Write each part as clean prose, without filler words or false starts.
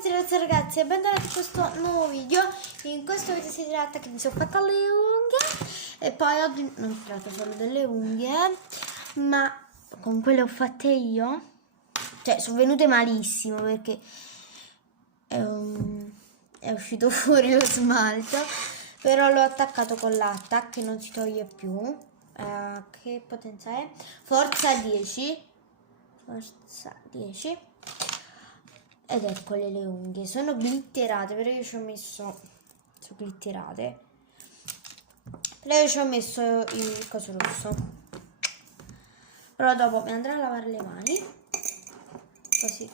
tutti ragazzi e bentornati in questo nuovo video. In questo video si tratta che mi sono fatta le unghie e poi oggi non si tratta solo delle unghie, ma con quelle ho fatte io, cioè sono venute malissimo perché è uscito fuori lo smalto, però l'ho attaccato con l'attack che non si toglie più. Che potenza è? Forza 10. Forza 10. Ed eccole le unghie, sono glitterate, però io ci ho messo, sono glitterate, però io ci ho messo il coso rosso, però dopo mi andrò a lavare le mani, così.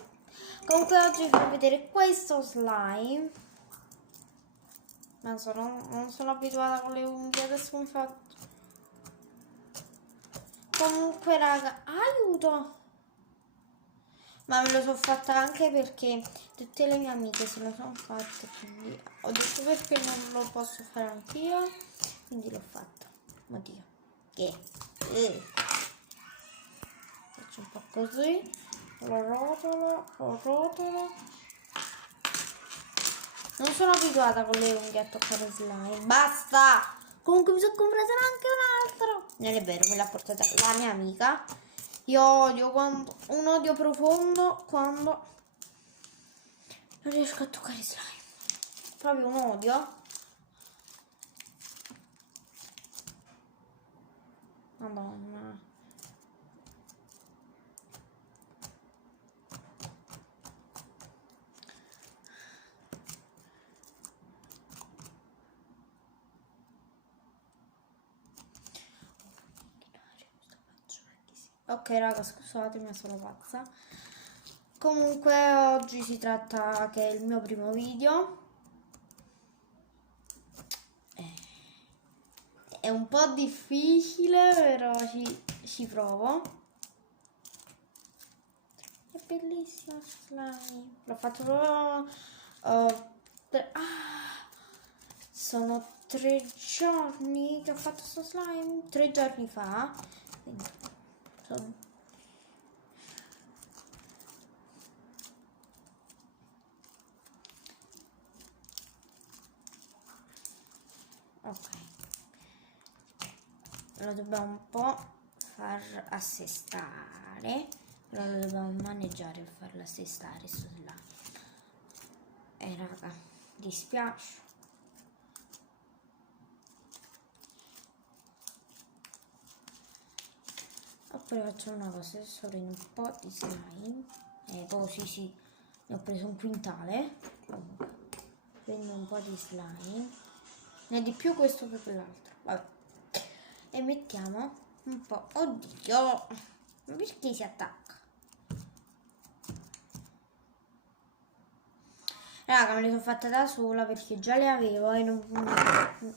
Comunque oggi vi farò vedere questo slime, ma non sono abituata con le unghie, adesso mi faccio. Comunque raga, aiuto! Ma me lo sono fatta anche perché tutte le mie amiche se lo sono fatte, quindi ho detto perché non lo posso fare anch'io, quindi l'ho fatto. Oddio, che? Faccio un po' così, lo rotolo. Non sono abituata con le unghie a toccare slime, basta! Comunque mi sono comprata anche un altro. Non è vero, me l'ha portata la mia amica. Io odio un odio profondo quando non riesco a toccare slime. Proprio un odio. Madonna. Ok raga, scusatemi, sono pazza. Comunque oggi si tratta che è il mio primo video. È un po' difficile, però ci provo. È bellissimo slime. L'ho fatto proprio sono 3 giorni che ho fatto sto slime. 3 giorni fa. Quindi, ok, lo dobbiamo un po' far assestare, però lo dobbiamo maneggiare per farlo assestare sto slime. Raga, dispiace. Oppure facciamo una cosa, adesso prendo un po' di slime, così sì, ne ho preso un quintale. Comunque, prendo un po' di slime, ne è di più questo che quell'altro, vabbè, e mettiamo un po', oddio, perché si attacca? Raga, me le sono fatte da sola perché già le avevo e non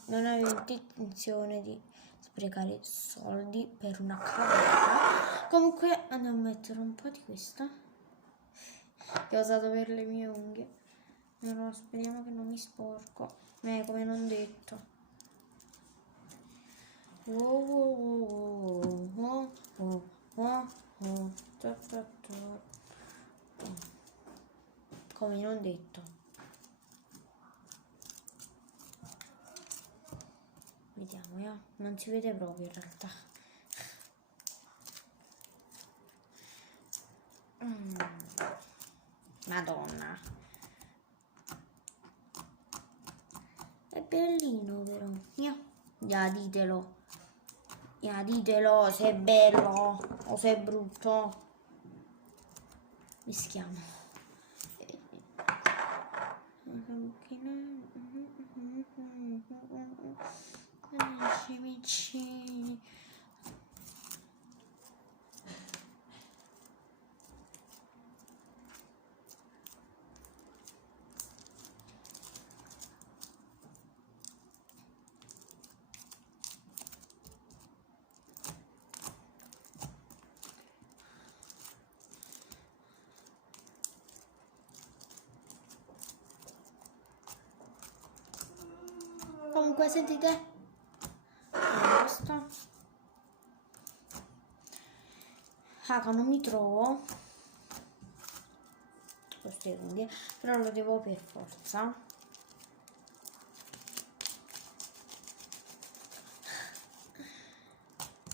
avevo intenzione di sprecare soldi per una cavolata. Comunque andiamo a mettere un po' di questa che ho usato per le mie unghie. Allora, speriamo che non mi sporco, come non detto. Come non detto. Vediamo, non si vede proprio in realtà. Madonna, è bellino però. Ditelo se è bello o se è brutto. Mischiamo. Amici. Comunque sentite questo. Raga, non mi trovo questo queste unghie, però lo devo per forza.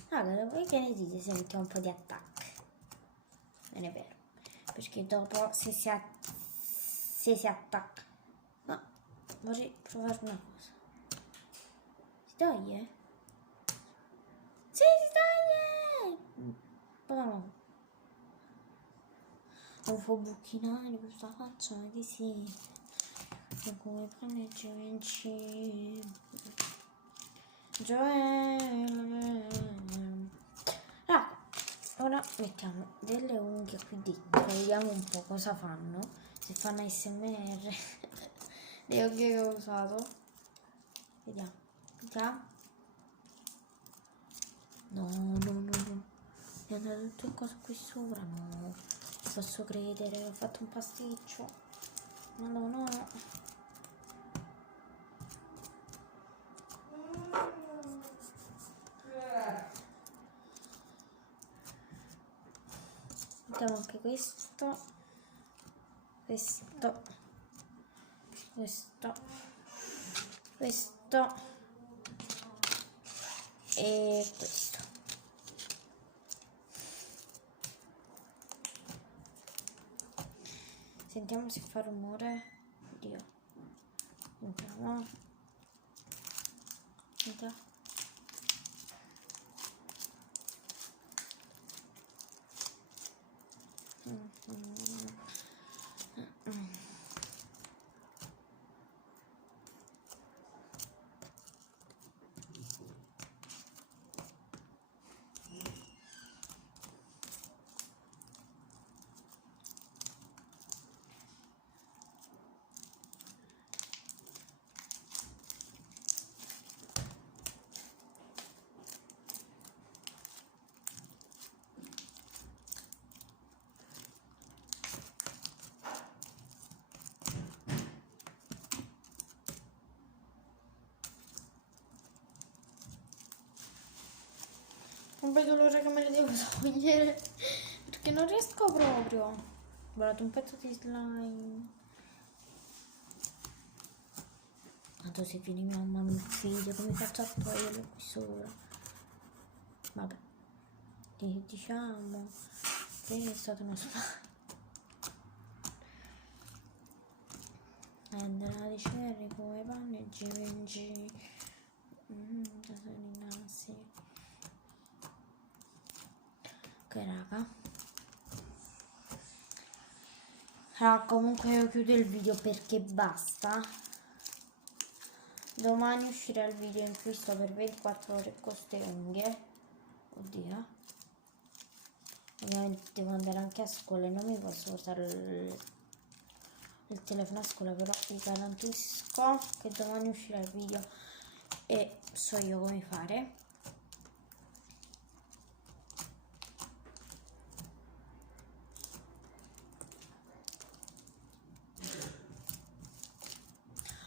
Allora, voi che ne dite se mettiamo un po' di attacco? Non è vero, perché dopo se si attacca... No, vorrei provare una cosa. Si toglie? Sì, si toglie! No. Non può bucchinare questa faccia, ma che sì. Ma come prende Givenchy? Ah, ora mettiamo delle unghie qui dentro, vediamo un po' cosa fanno, se fanno ASMR. Le unghie che ho usato, vediamo. No, è andato tutto il coso qui sopra, no, non posso credere, ho fatto un pasticcio, no. Mettiamo anche questo e questo. Sentiamo se fa rumore. Oddio. Sentiamo. Non vedo l'ora che me le devo togliere, perché non riesco proprio. Ho guardato un pezzo di slime. Tanto se viene mia mamma mi figlio, come faccio a toglierlo qui sopra? Vabbè, diciamo che è stato uno sbaglio. Andrà di cherry come panne Givenchy. Sì. Ok raga, comunque io chiudo il video perché basta. Domani uscirà il video in cui sto per 24 ore con queste unghie. Oddio, ovviamente devo andare anche a scuola e non mi posso portare il telefono a scuola, però vi garantisco che domani uscirà il video e so io come fare.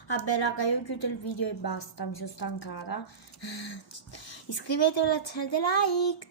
Vabbè raga, io chiudo il video e basta, mi sono stancata. Iscrivetevi, lasciate like.